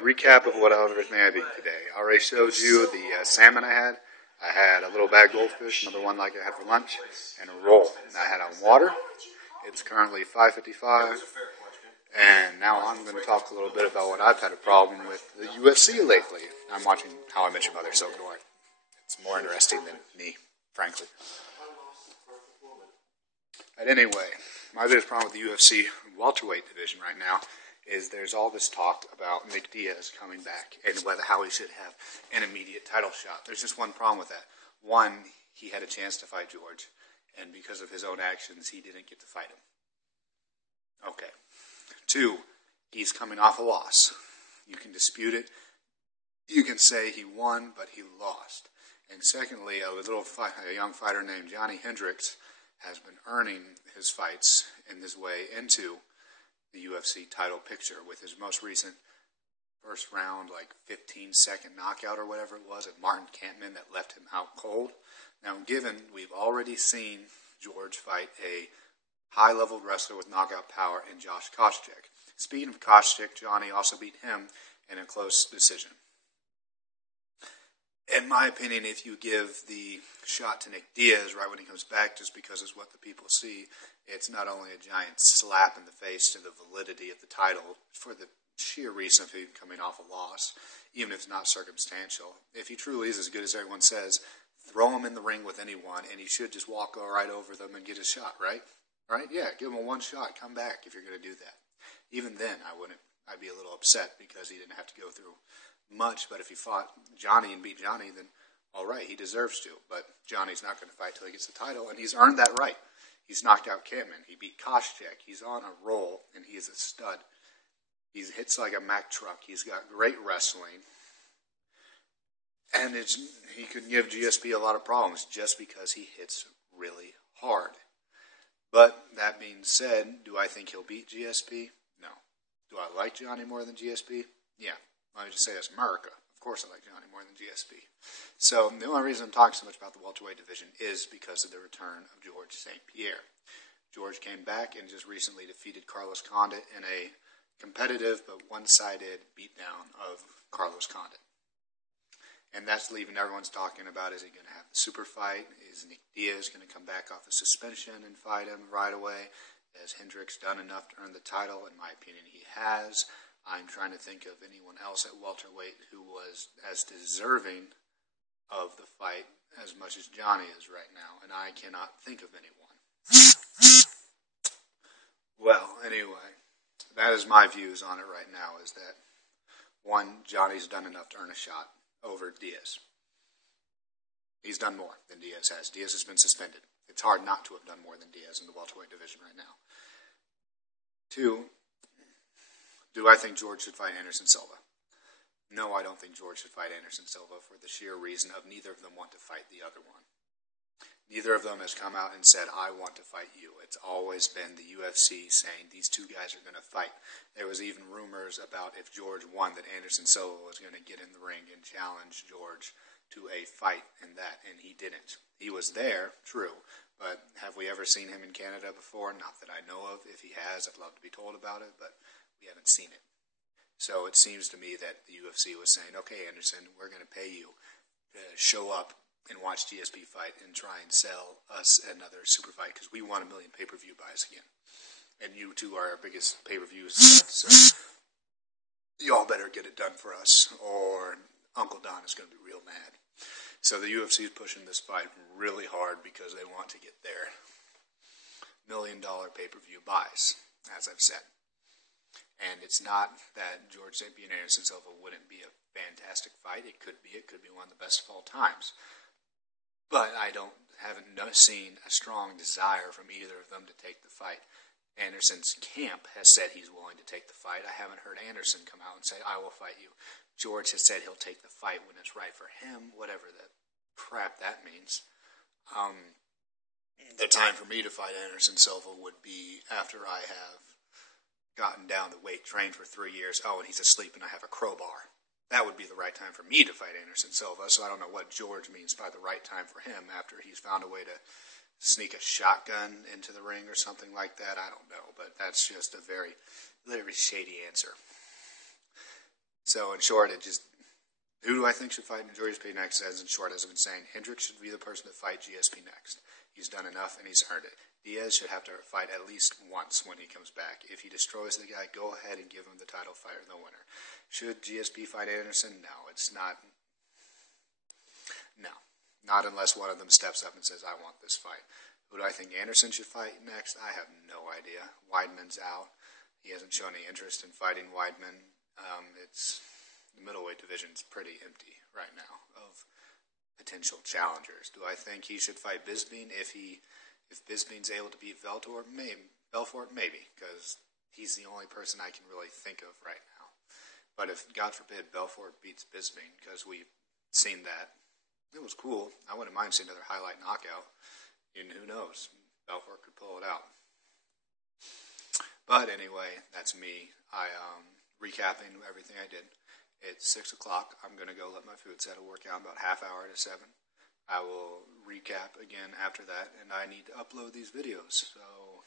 recap of what I was having today. I already showed you the salmon I had. I had a little bag goldfish, another one like I had for lunch, and a roll. I had on water. It's currently 5:55, and now I'm going to talk a little bit about what I've had a problem with the UFC lately. I'm watching How I Met Your Mother, so ignore it. It's more interesting than me, frankly. But anyway, my biggest problem with the UFC welterweight division right now is there's all this talk about Nick Diaz coming back and how he should have an immediate title shot. There's just one problem with that. One, he had a chance to fight George, and because of his own actions, he didn't get to fight him. Okay. Two, he's coming off a loss. You can dispute it. You can say he won, but he lost. And secondly, a young fighter named Johnny Hendricks has been earning his fights in this way into the UFC title picture with his most recent first round, 15-second knockout or whatever it was at Martin Kampmann that left him out cold. Now, given we've already seen George fight a high-level wrestler with knockout power in Josh Koscheck. Speaking of Koscheck, Johnny also beat him in a close decision. In my opinion, if you give the shot to Nick Diaz right when he comes back just because it's what the people see, it's not only a giant slap in the face to the validity of the title for the sheer reason of him coming off a loss, even if it's not circumstantial. If he truly is as good as everyone says, throw him in the ring with anyone, and he should just walk right over them and get his shot, right? Right? Yeah, give him a one shot, come back if you're going to do that. Even then, I'd be a little upset because he didn't have to go through much, but if he fought Johnny and beat Johnny, then all right, he deserves to. But Johnny's not going to fight till he gets the title, and he's earned that right. He's knocked out Kampmann. He beat Koscheck. He's on a roll, and he is a stud. He hits like a Mack truck. He's got great wrestling. And he could give GSP a lot of problems just because he hits really hard. But that being said, do I think he'll beat GSP? No. Do I like Johnny more than GSP? Yeah. Let me just say that's America. Of course I like Johnny more than GSP. So the only reason I'm talking so much about the welterweight division is because of the return of George St. Pierre. George came back and just recently defeated Carlos Condit in a competitive but one-sided beatdown of Carlos Condit. And that's leaving everyone's talking about, is he going to have the super fight? Is Nick Diaz going to come back off the suspension and fight him right away? Has Hendricks done enough to earn the title? In my opinion, he has. I'm trying to think of anyone else at welterweight who was as deserving of the fight as much as Johnny is right now, and I cannot think of anyone. Well, anyway, that is my views on it right now, is that, one, Johnny's done enough to earn a shot over Diaz. He's done more than Diaz has. Diaz has been suspended. It's hard not to have done more than Diaz in the welterweight division right now. Two, do I think George should fight Anderson Silva? No, I don't think George should fight Anderson Silva for the sheer reason of neither of them want to fight the other one. Neither of them has come out and said, I want to fight you. It's always been the UFC saying these two guys are going to fight. There was even rumors about if George won that Anderson Silva was going to get in the ring and challenge George to a fight in that, and he didn't. He was there, true, but have we ever seen him in Canada before? Not that I know of. If he has, I'd love to be told about it, but we haven't seen it. So it seems to me that the UFC was saying, okay, Anderson, we're going to pay you to show up and watch GSP fight and try and sell us another super fight because we want 1 million pay-per-view buys again. And you two are our biggest pay-per-views, so you all better get it done for us or Uncle Don is going to be real mad. So the UFC is pushing this fight really hard because they want to get their $1 million pay-per-view buys, as I've said. And it's not that George St. Pierre and Anderson Silva wouldn't be a fantastic fight. It could be one of the best of all times. But I haven't seen a strong desire from either of them to take the fight. Anderson's camp has said he's willing to take the fight. I haven't heard Anderson come out and say, I will fight you. George has said he'll take the fight when it's right for him, whatever the crap that means. The time for me to fight Anderson Silva would be after I have gotten down the weight, trained for 3 years, and he's asleep and I have a crowbar. That would be the right time for me to fight Anderson Silva, so I don't know what George means by the right time for him after he's found a way to sneak a shotgun into the ring or something like that. I don't know, but that's just a very, very shady answer. So in short, who do I think should fight GSP next? As in short, as I've been saying, Hendricks should be the person to fight GSP next. He's done enough and he's earned it. Diaz should have to fight at least once when he comes back. If he destroys the guy, go ahead and give him the title fight or the winner. Should GSP fight Anderson? No, it's not. No, not unless one of them steps up and says, I want this fight. Who do I think Anderson should fight next? I have no idea. Weidman's out. He hasn't shown any interest in fighting Weidman. The middleweight division's pretty empty right now of potential challengers. Do I think he should fight Bisping if Bisping's able to beat Belfort? Maybe, because he's the only person I can really think of right now. But if, God forbid, Belfort beats Bisping, because we've seen that, it was cool. I wouldn't mind seeing another highlight knockout. And who knows? Belfort could pull it out. But anyway, that's me. Recapping everything I did. It's 6 o'clock. I'm going to go let my food settle, work out about half hour to 7. I will recap again after that, and I need to upload these videos. So,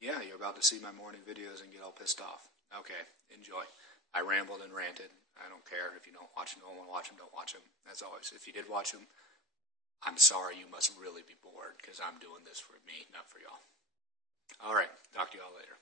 yeah, you're about to see my morning videos and get all pissed off. Okay, enjoy. I rambled and ranted. I don't care if you don't watch them, don't want to watch them, don't watch them. As always, if you did watch them, I'm sorry, you must really be bored, because I'm doing this for me, not for y'all. All right, talk to y'all later.